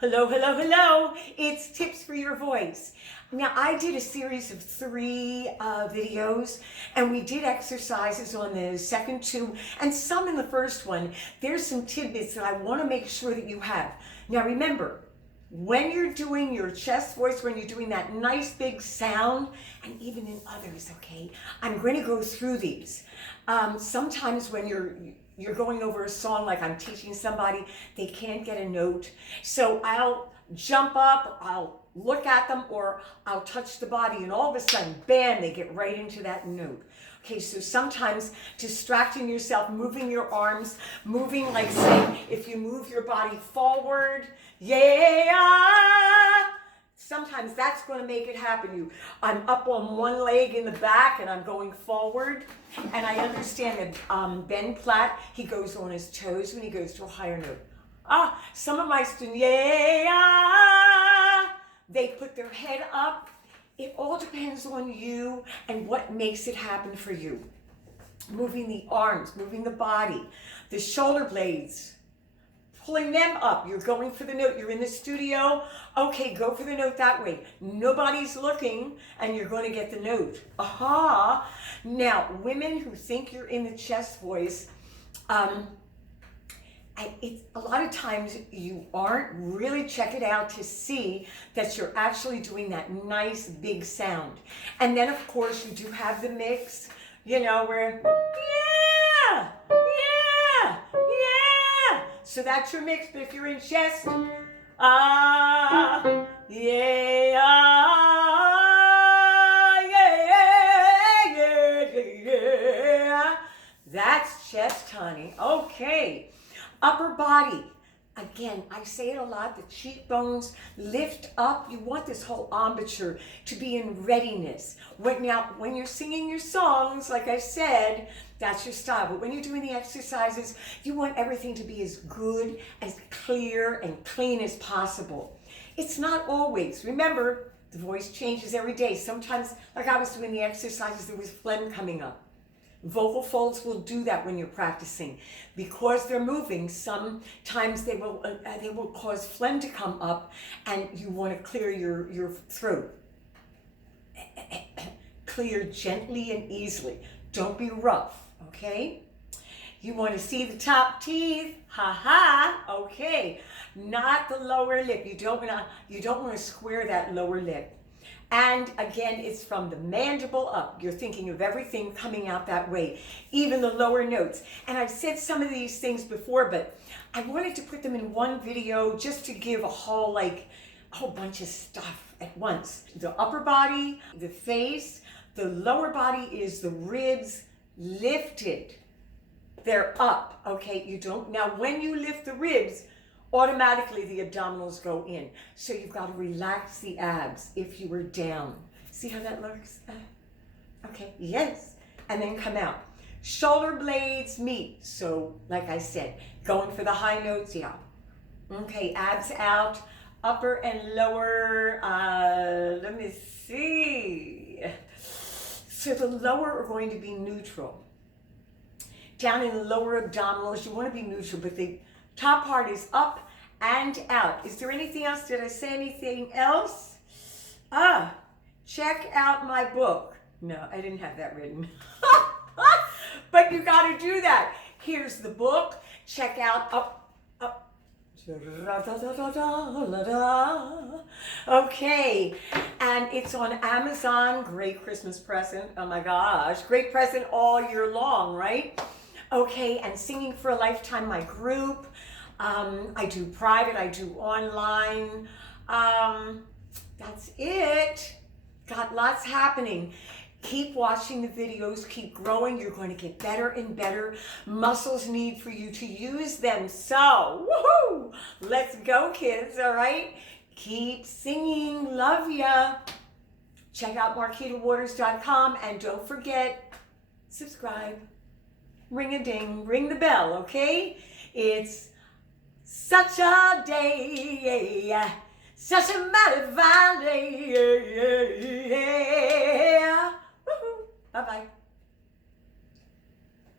Hello, hello, hello. It's Tips for Your Voice. Now, I did a series of 3 videos, and we did exercises on the second 2 and some in the first one. There's some tidbits that I want to make sure that you have. Now, remember, when you're doing your chest voice, when you're doing that nice big sound, and even in others, okay, I'm going to go through these. Sometimes when you're going over a song, like I'm teaching somebody, they can't get a note. So I'll jump up, I'll look at them, or I'll touch the body, and all of a sudden, bam, they get right into that note. Okay, so sometimes distracting yourself, moving your arms, moving, like say, if you move your body forward, yeah, sometimes that's going to make it happen. I'm up on one leg in the back and I'm going forward. And I understand that Ben Platt, he goes on his toes when he goes to a higher note. Some of my students, yeah, they put their head up. It all depends on you and what makes it happen for you. Moving the arms, moving the body, the shoulder blades, pulling them up. You're going for the note. You're in the studio. Okay, go for the note that way. Nobody's looking, and you're going to get the note. Aha! Now, women who think you're in the chest voice, it's a lot of times you aren't. Really check it out to see that you're actually doing that nice big sound. And then, of course, you do have the mix, where, yeah, yeah, yeah. So that's your mix, but if you're in chest, yeah, yeah, yeah. That's chest, honey. Okay. Upper body. Again, I say it a lot, the cheekbones lift up. You want this whole embouchure to be in readiness. When you're singing your songs, like I said, that's your style. But when you're doing the exercises, you want everything to be as good, as clear, and clean as possible. It's not always. Remember, the voice changes every day. Sometimes, like I was doing the exercises, there was phlegm coming up. Vocal folds will do that when you're practicing. Because they're moving, sometimes they will cause phlegm to come up, and you want to clear your throat. Clear gently and easily. Don't be rough, okay? You want to see the top teeth, okay. Not the lower lip. You don't want to square that lower lip. And again, it's from the mandible up. You're thinking of everything coming out that way, even the lower notes. And I've said some of these things before, but I wanted to put them in one video just to give a whole bunch of stuff at once. The upper body, the face, the lower body is the ribs lifted. They're up, okay? Now when you lift the ribs, automatically the abdominals go in. So you've got to relax the abs if you were down. See how that looks? Okay, yes. And then come out. Shoulder blades meet. So like I said, going for the high notes, yeah. Okay, abs out, upper and lower, let me see. So the lower are going to be neutral. Down in the lower abdominals, you want to be neutral, but the top part is up and out. Is there anything else? Did I say anything else? Check out my book. No, I didn't have that written. But you got to do that. Here's the book. Check out up. Okay, and it's on Amazon. Great Christmas present. Oh my gosh, great present all year long, right? Okay, and Singing for a Lifetime, my group. I do private, I do online. That's it. Got lots happening. Keep watching the videos, keep growing. You're going to get better and better. Muscles need for you to use them. So, woohoo! Let's go, kids, all right? Keep singing. Love ya. Check out MarquitaWaters.com, and don't forget, subscribe. Ring a ding, ring the bell, okay? It's such a day, such a mighty fine day. Bye-bye.